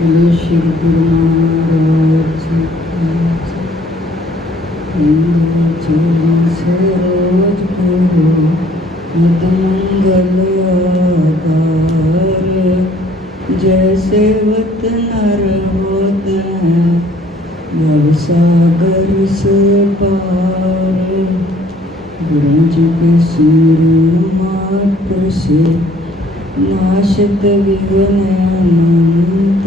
बोलो श्री गुरु महाराज जी सरोज गुरु मत मंगल आधार जैसे वत नर होते हैं भव सागर से पार गुरु जी के सूर्य मात्र से नाशत विघ्न अनंत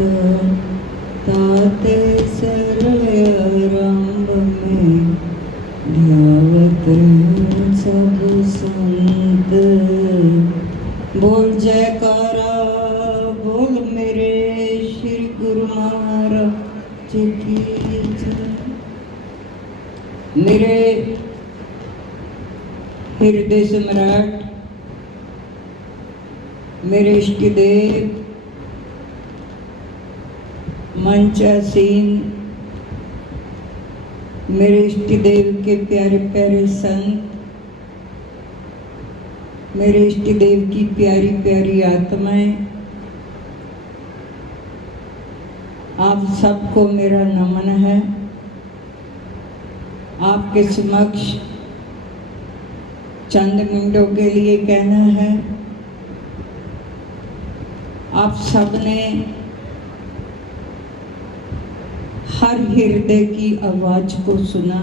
ताते सर्व आरंभ में ध्यावत सब संत। बोल जयकारा बोल मेरे श्री गुरु महाराज की जय। मेरे हृदय सम्राट मेरे इष्ट देव मंचासीन मेरे इष्ट देव के प्यारे प्यारे संत, मेरे इष्ट देव की प्यारी प्यारी आत्माएं, आप सबको मेरा नमन है। आपके समक्ष चंद मिनटों के लिए कहना है, आप सबने हर हृदय की आवाज को सुना।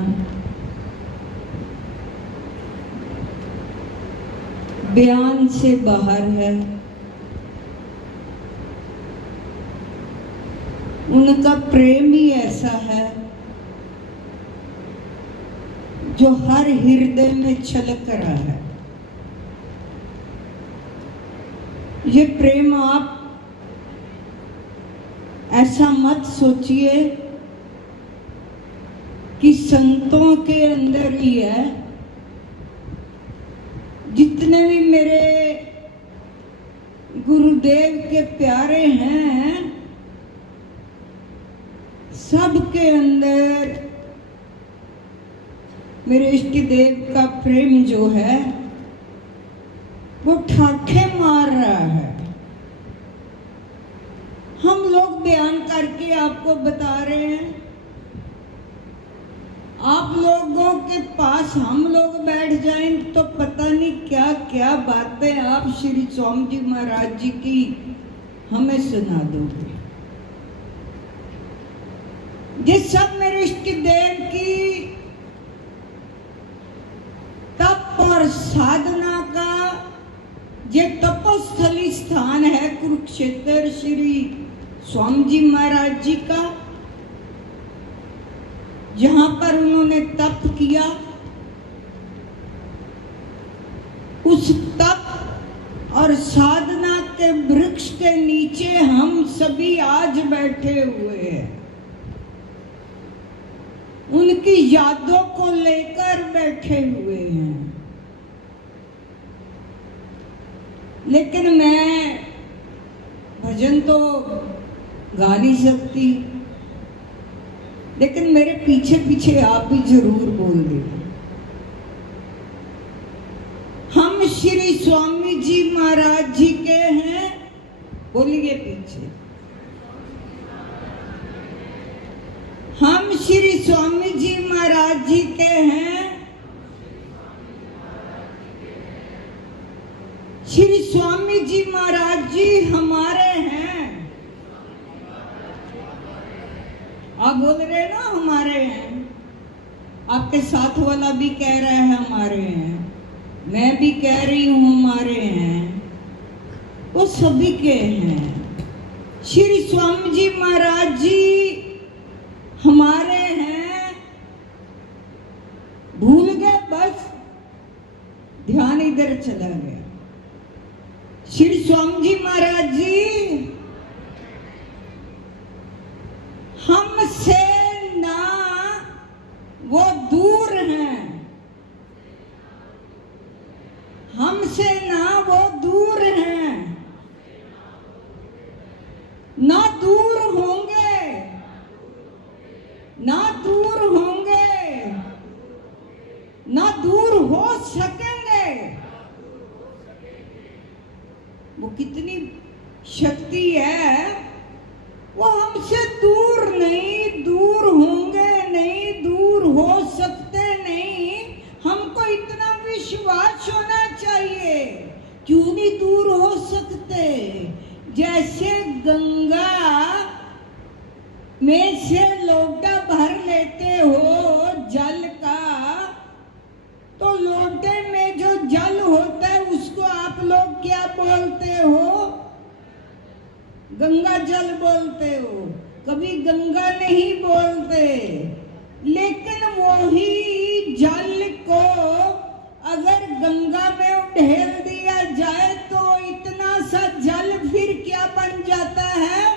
बयान से बाहर है। उनका प्रेम ही ऐसा है जो हर हृदय में छलक रहा है। ये प्रेम आप ऐसा मत सोचिए कि संतों के अंदर ही है। जितने भी मेरे गुरुदेव के प्यारे हैं, सबके अंदर मेरे इष्ट देव का प्रेम जो है वो ठाठे मार रहा है। हम लोग बयान करके आपको बता रहे हैं, आप लोगों के पास हम लोग बैठ जाएं तो पता नहीं क्या क्या बातें आप श्री स्वामी जी महाराज जी की हमें सुना दोगे। ये सब मेरे इष्ट देव की तप और साधना का ये तपोस्थली स्थान है कुरुक्षेत्र श्री स्वामी जी महाराज जी का, जहां पर उन्होंने तप किया। उस तप और साधना के वृक्ष के नीचे हम सभी आज बैठे हुए हैं। उनकी यादों को लेकर बैठे हुए हैं। लेकिन मैं भजन तो गा नहीं सकती, लेकिन मेरे पीछे पीछे आप भी जरूर बोल देना। हम श्री स्वामी जी महाराज जी के हैं, बोलिए पीछे। हम श्री स्वामी जी महाराज जी के हैं। श्री स्वामी जी महाराज जी हमारे हैं। आप बोल रहे ना हमारे हैं, आपके साथ वाला भी कह रहा है हमारे हैं, मैं भी कह रही हूं हमारे हैं, वो सभी के हैं। श्री स्वामी जी महाराज जी हमारे हैं। भूल गए, बस ध्यान इधर चला गया। श्री स्वामी जी महाराज जी हमसे ना वो दूर हैं, हमसे ना वो दूर हैं, ना दूर होंगे, ना दूर होंगे, ना दूर हो सकेंगे। वो कितनी शक्ति है वो हमसे दूर नहीं, दूर होंगे नहीं, दूर हो सकते नहीं। हमको इतना विश्वास होना चाहिए, क्यों नहीं दूर हो सकते। जैसे गंगा में से लोटा भर लेते हो जल का, तो लोटे में जो जल होता है उसको आप लोग क्या बोलते हो? गंगा जल बोलते हो, कभी गंगा नहीं बोलते। लेकिन वही जल को अगर गंगा में उड़ेल दिया जाए तो इतना सा जल फिर क्या बन जाता है?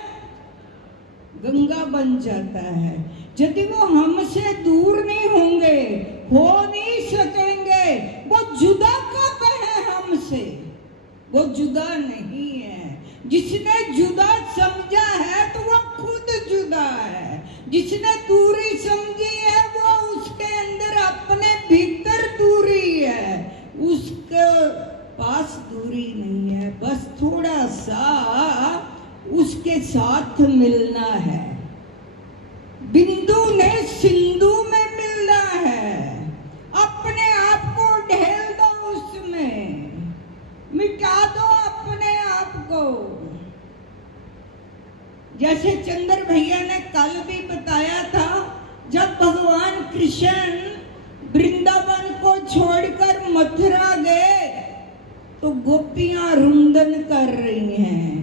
गंगा बन जाता है। यदि वो हमसे दूर नहीं होंगे, हो नहीं सकेंगे, वो जुदा कब है हमसे? वो जुदा नहीं है। जिसने जुदा समझा है तो वो खुद जुदा है। जिसने दूरी समझी है वो उसके अंदर अपने भीतर दूरी है, उसके पास दूरी नहीं है। बस थोड़ा सा उसके साथ मिलना है। बिंदु ने सिंधु में मिलना है। अपने आप को ढेल दो उसमें, मिटा दो अपने आप को। जैसे चंद्र भैया ने कल भी बताया था, जब भगवान कृष्ण वृंदावन को छोड़कर मथुरा गए तो गोपियां रुंदन कर रही हैं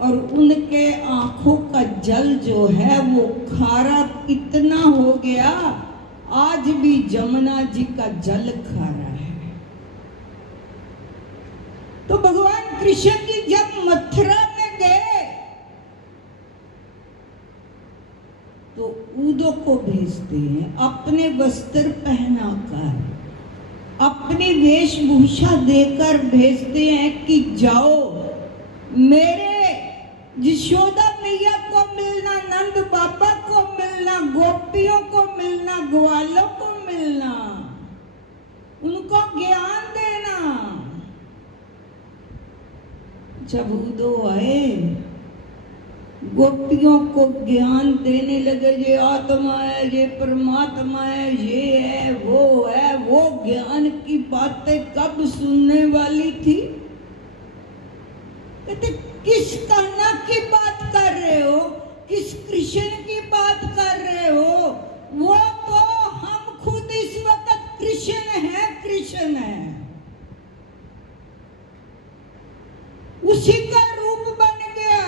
और उनके आंखों का जल जो है वो खारा इतना हो गया, आज भी जमुना जी का जल खारा है। तो भगवान कृष्ण जी जब मथुरा में गए तो ऊदों को भेजते हैं, अपने वस्त्र पहनाकर, अपनी वेशभूषा देकर भेजते हैं कि जाओ मेरे यशोदा मैया को मिलना, नंद बाबा को मिलना, गोपियों को मिलना, ग्वालों को मिलना, उनको ज्ञान देना। जब उदो आए गोपियों को ज्ञान देने लगे, ये आत्मा है, ये परमात्मा है, ये है, वो ज्ञान की बातें कब सुनने वाली थी? कहते किस कान्हा की बात कर रहे हो? किस कृष्ण की बात कर रहे हो? वो तो हम खुद इस वक्त कृष्ण है, कृष्ण है। उसी का रूप बन गया।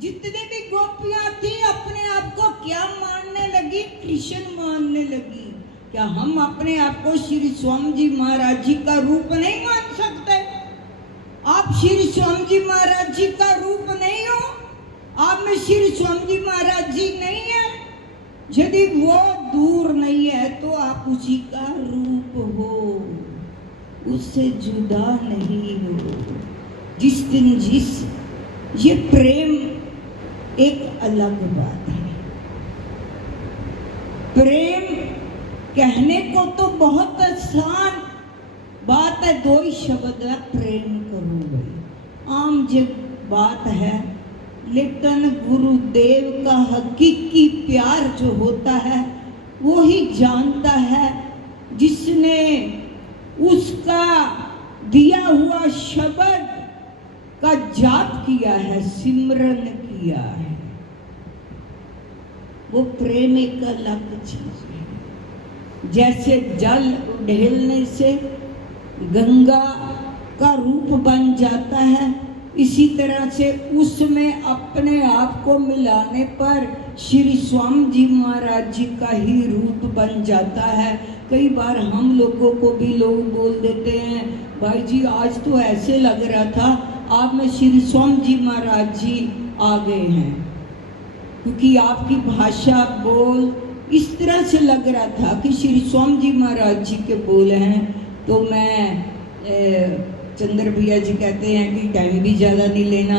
जितनी भी गोपियां थी अपने आप को क्या मानने लगी? कृष्ण मानने लगी। क्या हम अपने आप को श्री स्वामी जी महाराज जी का रूप नहीं मान सकते? आप श्री स्वामी जी महाराज जी का रूप नहीं हो? आप में श्री स्वामी जी महाराज जी नहीं है? यदि वो दूर नहीं है तो आप उसी का रूप हो, उससे जुदा नहीं हो। जिस दिन ये प्रेम एक अलग बात है। प्रेम कहने को तो बहुत आसान बात है, दो ही शब्द है, प्रेम करो भाई, आम जो बात है। लेकिन गुरुदेव का हकीकी प्यार जो होता है वो ही जानता है, जिसने उसका दिया हुआ शब्द का जाप किया है, सिमरन किया है। वो प्रेम एक अलग चीज है। जैसे जल ढेलने से गंगा का रूप बन जाता है, इसी तरह से उसमें अपने आप को मिलाने पर श्री स्वामी जी महाराज जी का ही रूप बन जाता है। कई बार हम लोगों को भी लोग बोल देते हैं, भाई जी आज तो ऐसे लग रहा था आप में श्री स्वामी जी महाराज जी आ गए हैं, क्योंकि आपकी भाषा बोल इस तरह से लग रहा था कि श्री स्वामी जी महाराज जी के बोल हैं। तो मैं चंद्र भैया जी कहते हैं कि टाइम भी ज़्यादा नहीं लेना,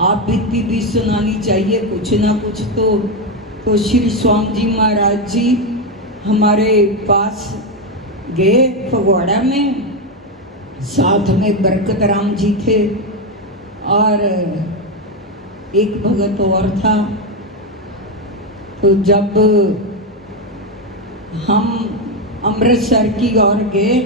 आप बीती भी सुनानी चाहिए कुछ ना कुछ। तो श्री स्वामी जी महाराज जी हमारे पास गए फगवाड़ा में, साथ में बरकत राम जी थे और एक भगत और था। तो जब हम अमृतसर की ओर गए,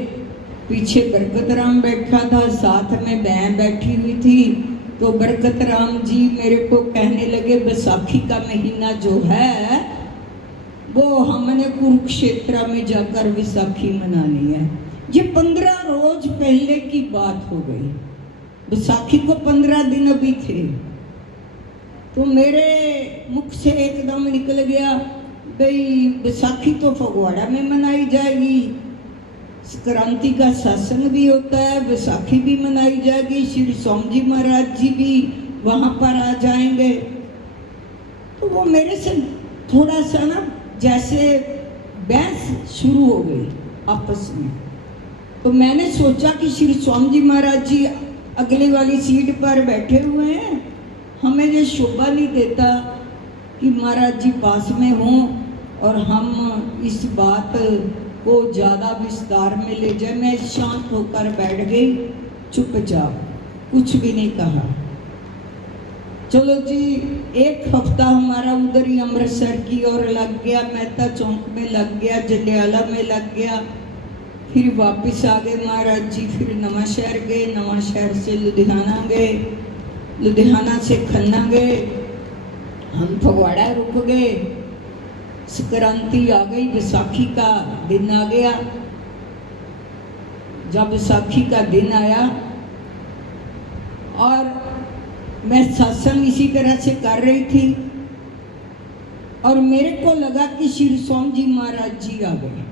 पीछे बरकत राम बैठा था, साथ में बहन बैठी हुई थी। तो बरकत राम जी मेरे को कहने लगे, बैसाखी का महीना जो है वो हमने कुरुक्षेत्र में जाकर बैसाखी मनानी है। ये 15 रोज पहले की बात हो गई, बैसाखी को 15 दिन अभी थे। तो मेरे मुख से एकदम निकल गया, भाई बैसाखी तो फगवाड़ा में मनाई जाएगी, संक्रांति का सत्संग भी होता है, बैसाखी भी मनाई जाएगी, श्री स्वामी जी महाराज जी भी वहां पर आ जाएंगे। तो वो मेरे से थोड़ा सा ना जैसे बहस शुरू हो गई आपस में। तो मैंने सोचा कि श्री स्वामी जी महाराज जी अगले वाली सीट पर बैठे हुए हैं, हमें ये शोभा नहीं देता कि महाराज जी पास में हों और हम इस बात को ज़्यादा विस्तार में ले जाए। मैं शांत होकर बैठ गई, चुपचाप, कुछ भी नहीं कहा। चलो जी, एक हफ्ता हमारा उधर ही अमृतसर की ओर लग गया, मेहता चौक में लग गया, जंडियाला में लग गया, फिर वापस आ गए महाराज जी। फिर नवा शहर गए, नवा शहर से लुधियाना गए, लुधियाना से खन्ना गए, हम फगवाड़ा रुक गए। संक्रांति आ गई, बैसाखी का दिन आ गया। जब बैसाखी का दिन आया और मैं सत्संग इसी तरह से कर रही थी और मेरे को लगा कि श्री स्वामी जी महाराज जी आ गए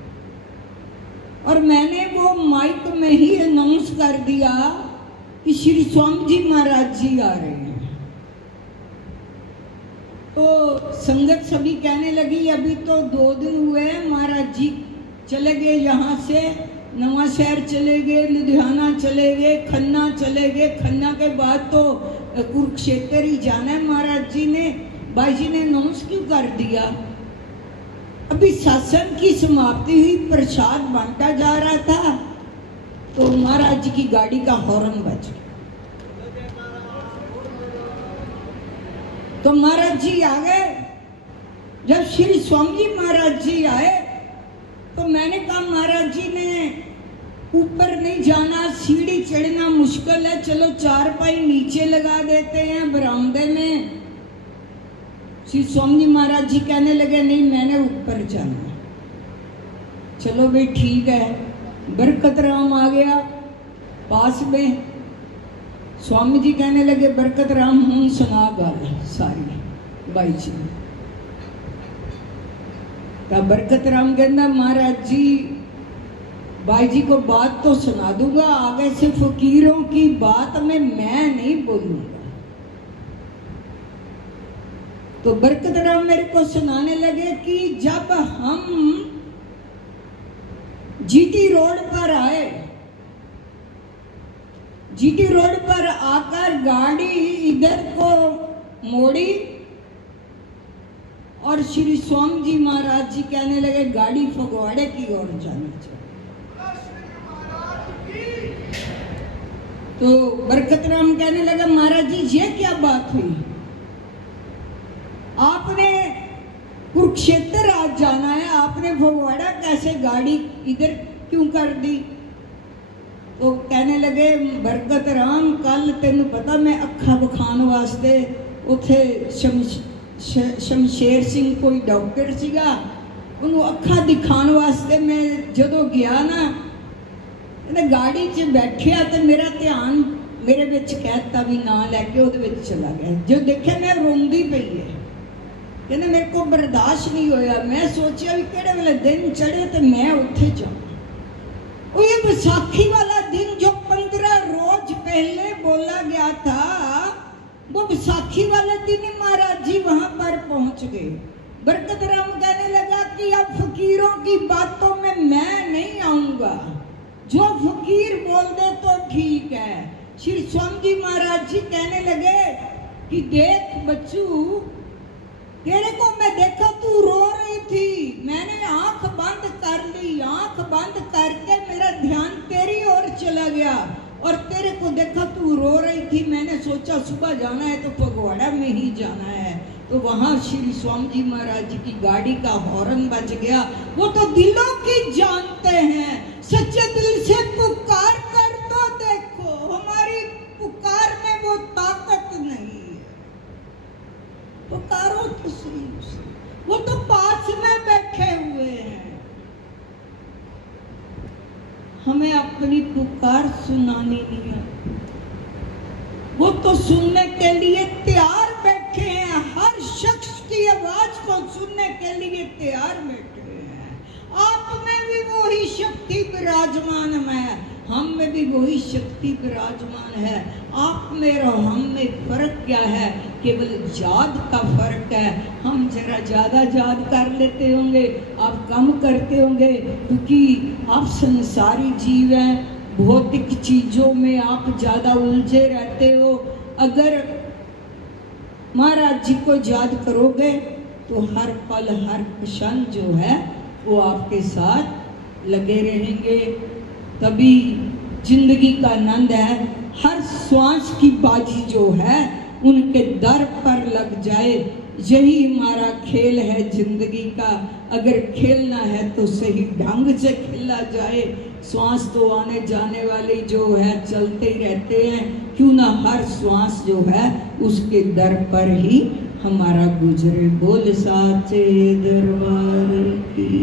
और मैंने वो माइक में ही अनाउंस कर दिया कि श्री स्वामी जी महाराज जी आ रहे हैं। तो संगत सभी कहने लगी, अभी तो 2 दिन हुए हैं, महाराज जी चले गए, यहाँ से नवा शहर चले गए, लुधियाना चले गए, खन्ना चले गए, खन्ना के बाद तो कुरुक्षेत्र ही जाना है। महाराज जी ने, भाई जी ने अनाउंस क्यों कर दिया? अभी सत्संग की समाप्ति हुई, प्रसाद बांटा जा रहा था, तो महाराज जी की गाड़ी का हॉर्न बज गया। तो महाराज जी आ गए। जब श्री स्वामी जी महाराज जी आए तो मैंने कहा, महाराज जी ने ऊपर नहीं जाना, सीढ़ी चढ़ना मुश्किल है, चलो 4 पाई नीचे लगा देते हैं बरामदे में। श्री स्वामी जी महाराज जी कहने लगे, नहीं मैंने ऊपर जाना। चलो भाई ठीक है। बरकत राम आ गया पास में। स्वामी जी कहने लगे, बरकत राम हूं सुना गल सारी भाई जी। तब बरकत राम कहना, महाराज जी भाई जी को बात तो सुना दूंगा, आगे से फकीरों की बात में मैं नहीं बोलूंगा। तो बरकत राम मेरे को सुनाने लगे कि जब हम जीटी रोड पर आए, जीटी रोड पर आकर गाड़ी इधर को मोड़ी और श्री स्वामी जी महाराज जी कहने लगे, गाड़ी फगवाड़े की ओर जानी चाहिए। तो बरकत राम कहने लगा, महाराज जी ये क्या बात हुई? आपने कुरुक्षेत्र आज जाना है, आपने फगवाड़ा कैसे गाड़ी इधर क्यों कर दी? तो कहने लगे, बरकत राम कल तेन पता मैं अखा विखान वास्ते उथे शमशेर सिंह कोई डॉक्टर सीगा, उन्होंने अखा दिखाने वास्ते मैं जदों गया ना, गाड़ी च बैठिया तो मेरा ध्यान मेरे विच कहता भी ना लैके उहदे विच चला गया। जो देखे मैं रोंदी पई है, कहने मेरे को बर्दाश्त नहीं होया। मैं सोचा भी किहड़े वेले दिन चढ़े तो मैं उत्थे जाऊं। वो ये बैसाखी वाला दिन जो 15 रोज पहले बोला गया था, वो बैसाखी वाले दिन महाराज जी वहां पर पहुंच गए। बरकत राम कहने लगा कि अब फकीरों की बातों में मैं नहीं आऊंगा, जो फकीर बोल दे तो ठीक है। श्री स्वामी जी महाराज जी कहने लगे कि देख बच्चू, तेरे को मैं देखा तू रो रही थी, मैंने आंख बंद कर ली, आंख बंद करके मेरा ध्यान तेरी ओर चला गया और तेरे को देखा तू रो रही थी, मैंने सोचा सुबह जाना है तो फगवाड़ा में ही जाना है, तो वहां श्री स्वामी जी महाराज जी की गाड़ी का हॉर्न बज गया। वो तो दिलों की जानते हैं, सच्चे दिल से पुकार कर तो देखो, हमारी पुकार में वो ताकत नहीं है। पुकारो तो सही, वो तो पास में बैठे हुए हैं, हमें अपनी पुकार सुनानी नहीं आती। वो तो सुनने के लिए तैयार बैठे हैं, हर शख्स की आवाज को सुनने के लिए तैयार बैठे हैं। आप में भी वही शक्ति विराजमान है, हम में भी वही शक्ति विराजमान है। आप में और हम में फर्क क्या है? केवल याद का फर्क है। हम जरा ज्यादा याद कर लेते होंगे, आप कम करते होंगे, क्योंकि आप संसारी जीव हैं, भौतिक चीजों में आप ज्यादा उलझे रहते हो। अगर महाराज जी को याद करोगे तो हर पल हर क्षण जो है वो आपके साथ लगे रहेंगे, तभी जिंदगी का आनंद है। हर श्वास की बाजी जो है उनके दर पर लग जाए, यही हमारा खेल है जिंदगी का। अगर खेलना है तो सही ढंग से खेला जाए। श्वास तो आने जाने वाले जो है चलते ही रहते हैं, क्यों ना हर श्वास जो है उसके दर पर ही हमारा गुजरे। बोल साचे दरबार की।